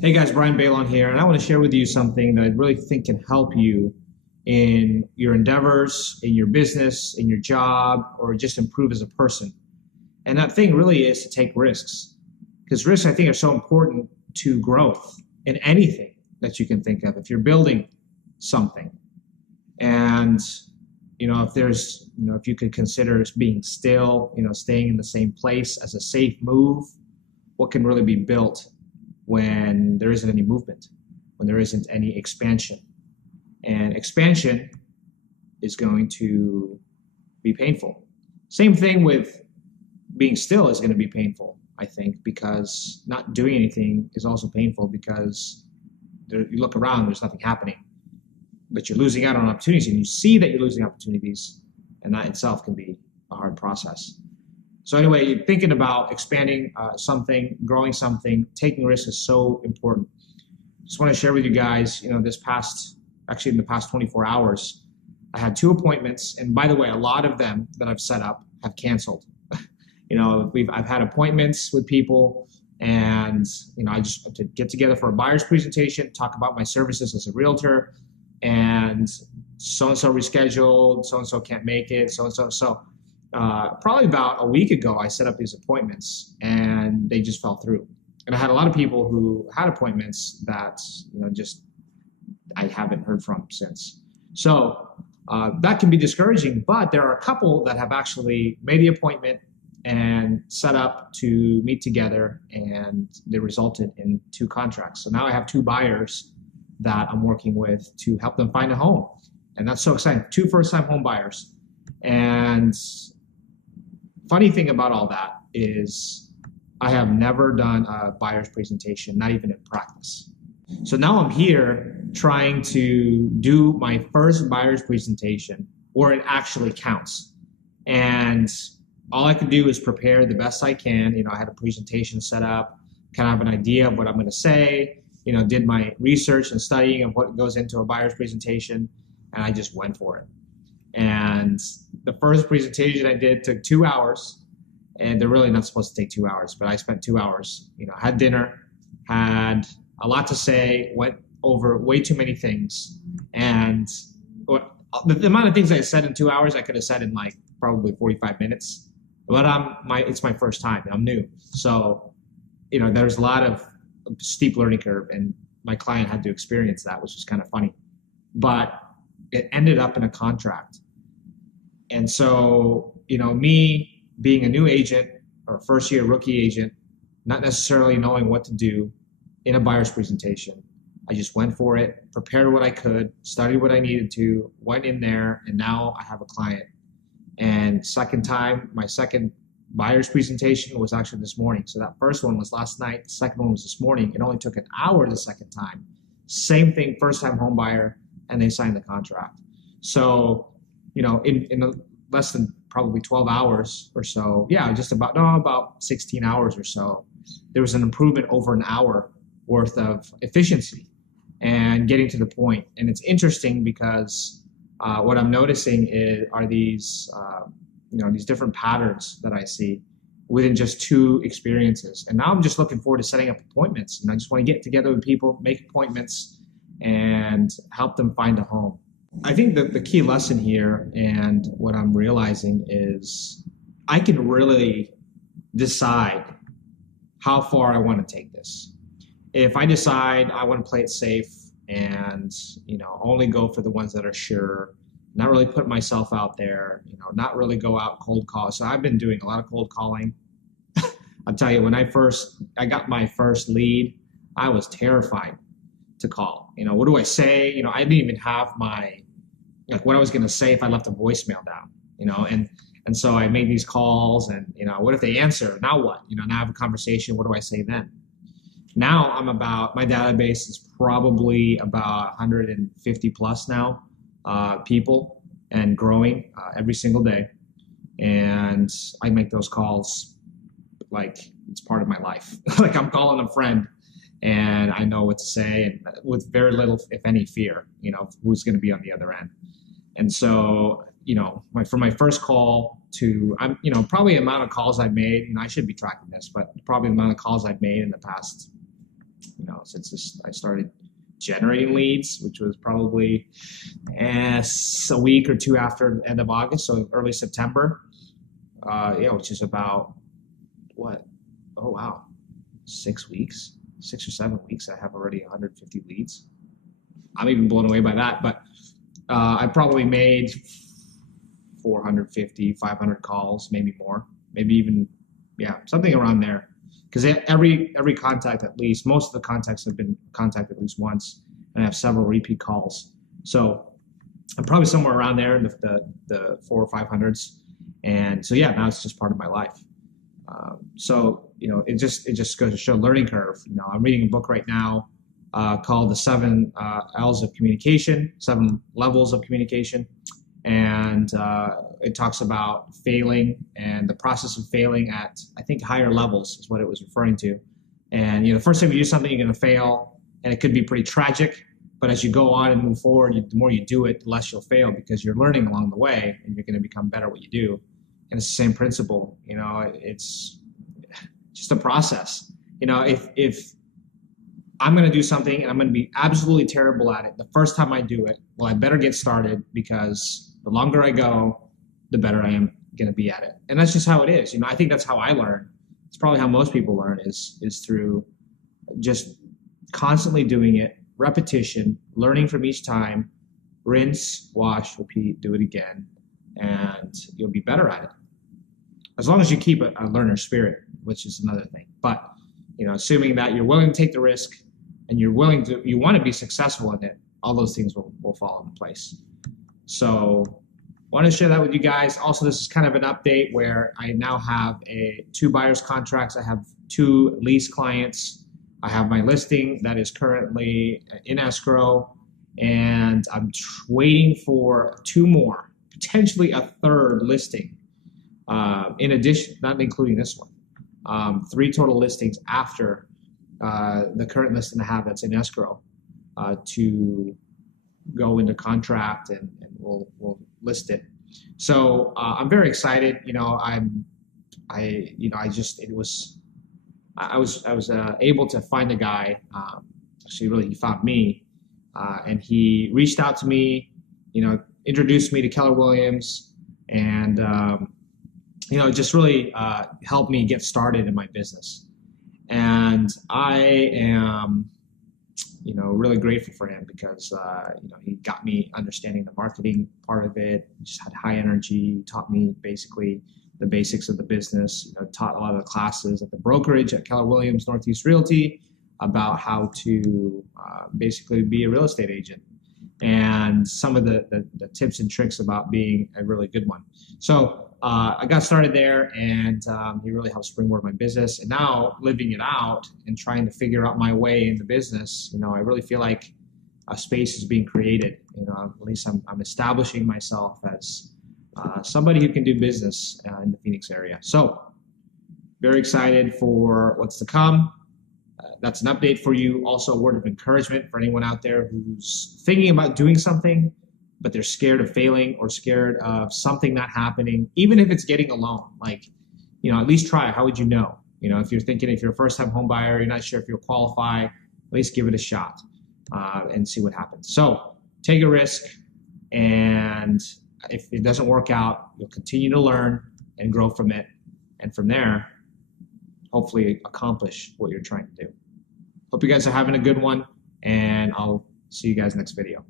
Hey guys, Brian Balon here, and I want to share with you something that I really think can help you in your endeavors, in your business, in your job, or just improve as a person. And that thing really is to take risks, because risks, I think, are so important to growth in anything that you can think of. If you're building something, and if you could consider being still, staying in the same place as a safe move, what can really be built when there isn't any movement, when there isn't any expansion. And expansion is going to be painful. Same thing with being still is going to be painful, I think, because not doing anything is also painful because you look around, there's nothing happening, but you're losing out on opportunities and you see that you're losing opportunities, and that itself can be a hard process. So anyway, you're thinking about expanding something, growing something, taking risks is so important. Just want to share with you guys, in the past 24 hours, I had 2 appointments. And by the way, a lot of them that I've set up have canceled. I've had appointments with people, and, I just have to get together for a buyer's presentation, talk about my services as a realtor, and so-and-so rescheduled, so-and-so can't make it, so-and-so. Probably about a week ago, I set up these appointments and they just fell through. And I had a lot of people who had appointments that, just I haven't heard from since. So that can be discouraging, but there are a couple that have actually made the appointment and set up to meet together, and they resulted in 2 contracts. So now I have 2 buyers that I'm working with to help them find a home. And that's so exciting. 2 first-time home buyers. And funny thing about all that is I have never done a buyer's presentation, not even in practice. So now I'm here trying to do my first buyer's presentation where it actually counts. And all I can do is prepare the best I can. I had a presentation set up, kind of have an idea of what I'm going to say, did my research and studying of what goes into a buyer's presentation, and I just went for it. And the first presentation I did took 2 hours, and they're really not supposed to take 2 hours, but I spent 2 hours, had dinner, had a lot to say, went over way too many things. And the amount of things I said in 2 hours, I could have said in probably 45 minutes, but it's my first time, I'm new. So, there's a lot of steep learning curve, and my client had to experience that, which was kind of funny, but it ended up in a contract. And so, me being a new agent or a first year rookie agent, not necessarily knowing what to do in a buyer's presentation, I just went for it, prepared what I could, studied what I needed to, went in there, and now I have a client. And my second buyer's presentation was actually this morning. So that first one was last night, the second one was this morning. It only took an hour the second time. Same thing, first time home buyer, and they signed the contract. So, in less than probably 12 hours or so, about 16 hours or so, there was an improvement over an hour worth of efficiency and getting to the point. And it's interesting because what I'm noticing are these different patterns that I see within just 2 experiences. And now I'm just looking forward to setting up appointments. And I just want to get together with people, make appointments, and help them find a home. I think that the key lesson here, and what I'm realizing, is I can really decide how far I want to take this. If I decide I want to play it safe and only go for the ones that are sure, not really put myself out there, not really go out cold call. So I've been doing a lot of cold calling. I'll tell you, when I got my first lead, I was terrified to call. What do I say? I didn't even have what I was going to say if I left a voicemail down, and so I made these calls, and, what if they answer? Now what? Now I have a conversation. What do I say then? Now my database is probably about 150 plus now, people, and growing every single day. And I make those calls like it's part of my life. Like I'm calling a friend, and I know what to say, and with very little, if any, fear, who's going to be on the other end. And so, from my first call to, probably the amount of calls I've made, I should be tracking this, but probably the amount of calls I've made in the past I started generating leads, which was probably a week or two after the end of August, so early September. Which is about what? Oh wow, 6 weeks, 6 or 7 weeks. I have already 150 leads. I'm even blown away by that, but I probably made 450, 500 calls, maybe more, maybe even, something around there. Because every contact, at least, most of the contacts have been contacted at least once, and I have several repeat calls. So I'm probably somewhere around there in the 400 or 500s. And so, now it's just part of my life. It just goes to show learning curve. I'm reading a book right now called The 7 L's of Communication, 7 Levels of Communication. And it talks about failing and the process of failing at, I think, higher levels is what it was referring to. And, the first time you do something, you're going to fail, and it could be pretty tragic. But as you go on and move forward, the more you do it, the less you'll fail, because you're learning along the way and you're going to become better at what you do. And it's the same principle. It's just a process. If I'm going to do something and I'm going to be absolutely terrible at it the first time I do it, well, I better get started, because the longer I go, the better I am going to be at it. And that's just how it is. I think that's how I learn. It's probably how most people learn is through just constantly doing it, repetition, learning from each time, rinse, wash, repeat, do it again, and you'll be better at it. As long as you keep a learner spirit, which is another thing. But, assuming that you're willing to take the risk and you want to be successful in it, all those things will fall into place. So I want to share that with you guys. Also, this is kind of an update where I now have 2 buyer's contracts. I have 2 lease clients. I have my listing that is currently in escrow, and I'm waiting for 2 more, potentially a 3rd listing. In addition, not including this one, 3 total listings after the current listing I have that's in escrow to go into contract, and we'll list it. So I'm very excited. I was able to find a guy. Actually, really, he found me, and he reached out to me. Introduced me to Keller Williams, and it just really helped me get started in my business. And I am, really grateful for him, because, he got me understanding the marketing part of it. He just had high energy, taught me basically the basics of the business, taught a lot of the classes at the brokerage at Keller Williams Northeast Realty about how to basically be a real estate agent, and some of the tips and tricks about being a really good one. So I got started there, and he really helped springboard my business. And now, living it out and trying to figure out my way in the business, I really feel like a space is being created. At least I'm establishing myself as somebody who can do business in the Phoenix area. So very excited for what's to come. That's an update for you. Also, a word of encouragement for anyone out there who's thinking about doing something, but they're scared of failing or scared of something not happening, even if it's getting a loan. At least try it. How would you know? If you're a first-time home buyer, you're not sure if you'll qualify, at least give it a shot and see what happens. So take a risk, and if it doesn't work out, you'll continue to learn and grow from it. And from there, hopefully accomplish what you're trying to do. Hope you guys are having a good one, and I'll see you guys next video.